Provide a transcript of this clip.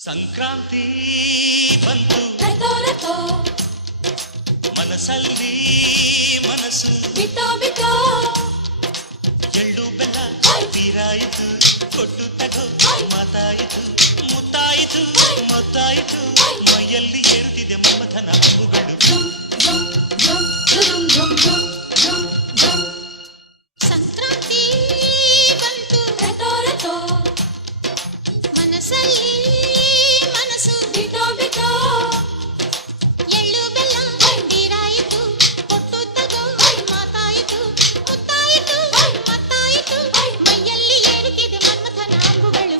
ಸಂಕ್ರಾಂತಿ ಬಂತು ಮನಸ್ಸಲ್ಲಿ ಮನಸ್ಸು ಬಿತ್ತೋ ಬಿತ್ತೋ ಎಳ್ಳು ಬೆಲ್ಲ ತೀರಾಯಿತು ಕೊಟ್ಟು ತಗೋ ಮಾತಾಯಿತು ಮುತ್ತಾಯಿತು ಮದ್ದಾಯಿತು ಮೈಯಲ್ಲಿ ಏರುತ್ತಿದೆ ಮಮಥನ ಹಬ್ಬುಗಳು ಸಂಕ್ರಾಂತಿ ಬಂತು ಮನಸ್ಸಲ್ಲಿ ಮನಸ್ಸು ಬಿತ್ತೋ ಬಿತ್ತೋ ಎಳ್ಳು ಬೆಲ್ಲ ತೀರಾಯಿತು ಕೊಟ್ಟು ತಗೋ ಮಾತಾಯಿತು ಮುತ್ತಾಯಿತು ಮತ್ತಾಯಿತು ಮೈಯಲ್ಲಿ ಏರುತ್ತಿದೆ ಮನ್ಮಥನ ಅಂಬುಗಳು